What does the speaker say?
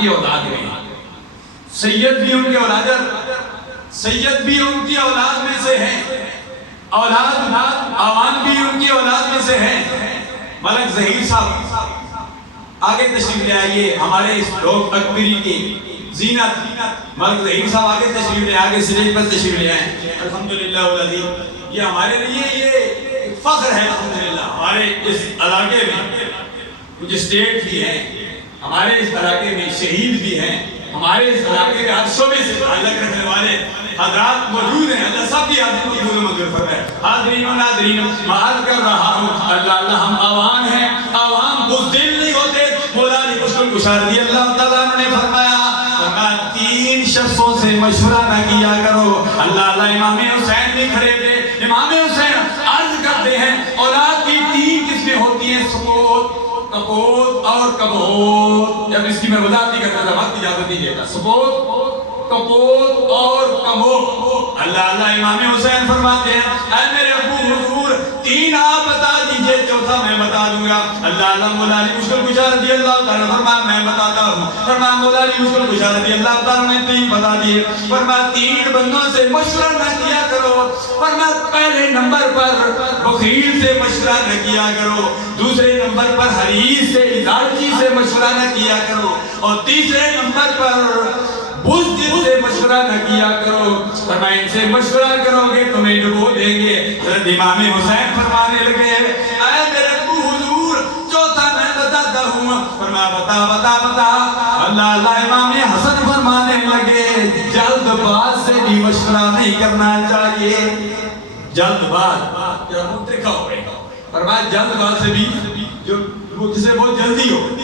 کی اولاد میں ہیں، سید بھی ان کے اولاد، سید بھی ان کی اولاد میں سے ہیں، اولاد عوام بھی ان کی اولاد میں سے ہیں۔ ملک ظہیر صاحب آگے تشریف لے آئیے، ہمارے اس لوگ اکبری کی زینت ملک ظہیر صاحب آگے تشریف لے، آگے سٹیج پر تشریف لے آئیں۔ الحمدللہ والذی، یہ ہمارے لیے یہ فخر ہے الحمدللہ، ہمارے اس علاقے میں کچھ اسٹیٹ بھی ہیں، ہمارے اس علاقے میں شہید بھی ہیں، ہمارے اس علاقے کے ہر شعبے سے تعلق رکھنے والے حضرات موجود ہیں۔ اللہ سب کی حاضری کی حضور منظور فرمائے۔ حاضرین و ناظرین، معاذ کر رہا ہوں، اللہ ہم عوام ہیں، عوام بزدل نہیں ہوتے۔ مولا علی مشکل کشا رضی اللہ تعالیٰ نے فرمایا 3 شخصوں سے مشورہ نہ کیا کرو۔ اللہ امام حسین بھی کھڑے تھے، امام حسین عرض کرتے ہیں اولاد کی 3 قسمیں ہوتی ہیں، سپوت، کپوت اور کبوت۔ جب اس کی میں وضاحت نہیں کرتا تھا، وقت اجازت نہیں دیتا۔ سپوت، کپوت اور کبوت۔ اللہ امام حسین فرماتے ہیں اے میرے ابو حضور 3 آپ بتا دیجئے، چوتھا میں بتا دوں گا۔ اللہ مولا علی مشکل کشا رضی اللہ تعالیٰ فرمایا میں بتاتا ہوں۔ فرمایا مولا علی مشکل کشا رضی اللہ تعالیٰ نے 3 بتا دیے۔ فرمایا 3 بندوں سے مشورہ نہ کیا کرو۔ فرمایا پہلے نمبر پر بخیل سے مشورہ نہ کیا کرو، دوسرے نمبر پر حریص سے لالچی سے مشورہ نہ کیا کرو، اور تیسرے نمبر پر بزدل سے مشورہ نہ کیا کرو۔ فرمایا ان سے مشورہ کرو گے تمہیں ڈبو دیں گے۔ حضرت امام حسین فرمانے لگے اے میرے ابو حضور چوتھا میں بتاتا ہوں۔ فرمایا بتا بتا بتا۔ اللہ امام حسن فرمانے لگے جلد باز سے بھی مشورہ نہیں کرنا چاہیے۔ جلد باز فرمایا جلد باز سے بھی جو جسے بہت جلدی ہو